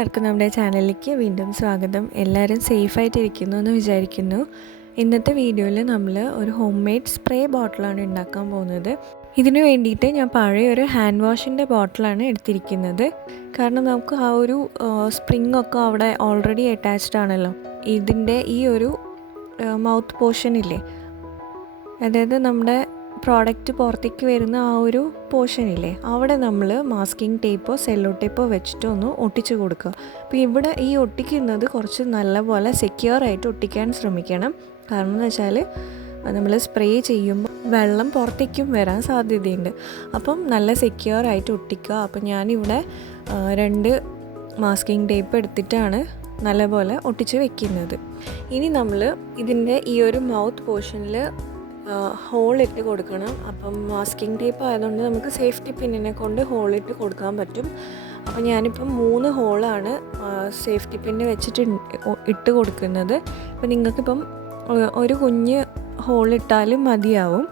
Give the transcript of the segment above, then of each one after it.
എല്ലാവർക്കും നമ്മുടെ ചാനലിലേക്ക് വീണ്ടും സ്വാഗതം. എല്ലാവരും സേഫായിട്ടിരിക്കുന്നു എന്ന് വിചാരിക്കുന്നു. ഇന്നത്തെ വീഡിയോയിൽ നമ്മൾ ഒരു ഹോം മെയ്ഡ് സ്പ്രേ ബോട്ടിലാണ് ഉണ്ടാക്കാൻ പോകുന്നത്. ഇതിനു വേണ്ടിയിട്ട് ഞാൻ പഴയൊരു ഹാൻഡ് വാഷിൻ്റെ ബോട്ടിലാണ് എടുത്തിരിക്കുന്നത്. കാരണം നമുക്ക് ആ ഒരു സ്പ്രിംഗ് ഒക്കെ അവിടെ ഓൾറെഡി അറ്റാച്ച്ഡ് ആണല്ലോ. ഇതിൻ്റെ ഈ ഒരു മൗത്ത് പോർഷനില്ലേ, അതായത് നമ്മുടെ പ്രോഡക്റ്റ് പുറത്തേക്ക് വരുന്ന ആ ഒരു പോർഷനില്ലേ, അവിടെ നമ്മൾ മാസ്കിംഗ് ടേപ്പോ സെല്ലോ ടേപ്പോ വെച്ചിട്ട് ഒന്ന് ഒട്ടിച്ച് കൊടുക്കുക. അപ്പോൾ ഇവിടെ ഈ ഒട്ടിക്കുന്നത് കുറച്ച് നല്ലപോലെ സെക്യൂറായിട്ട് ഒട്ടിക്കാൻ ശ്രമിക്കണം. കാരണം എന്ന് വെച്ചാൽ നമ്മൾ സ്പ്രേ ചെയ്യുമ്പോൾ വെള്ളം പുറത്തേക്കും വരാൻ സാധ്യതയുണ്ട്. അപ്പം നല്ല സെക്യൂറായിട്ട് ഒട്ടിക്കുക. അപ്പം ഞാനിവിടെ 2 മാസ്കിംഗ് ടേപ്പ് എടുത്തിട്ടാണ് നല്ലപോലെ ഒട്ടിച്ച് വെക്കുന്നത്. ഇനി നമ്മൾ ഇതിൻ്റെ ഈ ഒരു മൗത്ത് പോർഷനിൽ ഹോളിട്ട് കൊടുക്കണം. അപ്പം മാസ്കിംഗ് ടേപ്പ് ആയതുകൊണ്ട് നമുക്ക് സേഫ്റ്റി പിന്നിനെ കൊണ്ട് ഹോളിട്ട് കൊടുക്കാൻ പറ്റും. അപ്പം ഞാനിപ്പം 3 ഹോളാണ് സേഫ്റ്റി പിന്ന് വെച്ചിട്ട് ഇട്ട് കൊടുക്കുന്നത്. അപ്പം നിങ്ങൾക്കിപ്പം ഒരു കുഞ്ഞ് ഹോളിട്ടാലും മതിയാവും.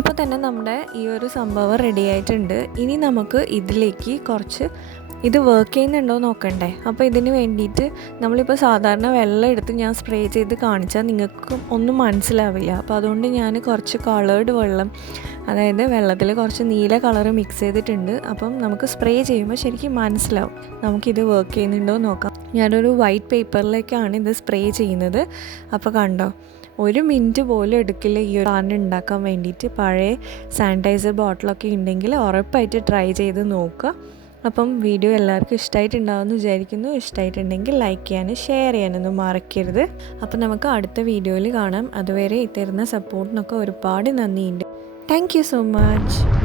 ഇപ്പോൾ തന്നെ നമ്മുടെ ഈ ഒരു സംഭവം റെഡി ആയിട്ടുണ്ട്. ഇനി നമുക്ക് ഇതിലേക്ക് കുറച്ച് ഇത് വർക്ക് ചെയ്യുന്നുണ്ടോ നോക്കണ്ടേ. അപ്പോൾ ഇതിന് വേണ്ടിയിട്ട് നമ്മളിപ്പോൾ സാധാരണ വെള്ളം എടുത്ത് ഞാൻ സ്പ്രേ ചെയ്ത് കാണിച്ചാൽ നിങ്ങൾക്ക് ഒന്നും മനസ്സിലാവില്ല. അപ്പോൾ അതുകൊണ്ട് ഞാൻ കുറച്ച് കളേർഡ് വെള്ളം, അതായത് വെള്ളത്തിൽ കുറച്ച് നീല കളർ മിക്സ് ചെയ്തിട്ടുണ്ട്. അപ്പം നമുക്ക് സ്പ്രേ ചെയ്യുമ്പോൾ ശരിക്കും മനസ്സിലാവും നമുക്കിത് വർക്ക് ചെയ്യുന്നുണ്ടോ നോക്കാം. ഞാനൊരു വൈറ്റ് പേപ്പറിലേക്കാണ് ഇത് സ്പ്രേ ചെയ്യുന്നത്. അപ്പോൾ കണ്ടോ, 1 മിനിറ്റ് പോലും എടുക്കില്ല ഈ ഒരു സാധനം ഉണ്ടാക്കാൻ വേണ്ടിയിട്ട്. പഴയ സാനിറ്റൈസർ ബോട്ടിലൊക്കെ ഉണ്ടെങ്കിൽ ഉറപ്പായിട്ട് ട്രൈ ചെയ്ത് നോക്കുക. അപ്പം വീഡിയോ എല്ലാവർക്കും ഇഷ്ടമായിട്ടുണ്ടാവുമെന്ന് വിചാരിക്കുന്നു. ഇഷ്ടമായിട്ടുണ്ടെങ്കിൽ ലൈക്ക് ചെയ്യാനും ഷെയർ ചെയ്യാനൊന്നും മറക്കരുത്. അപ്പം നമുക്ക് അടുത്ത വീഡിയോയിൽ കാണാം. അതുവരെ തരുന്ന സപ്പോർട്ടിനൊക്കെ ഒരുപാട് നന്ദിയുണ്ട്. Thank you so much.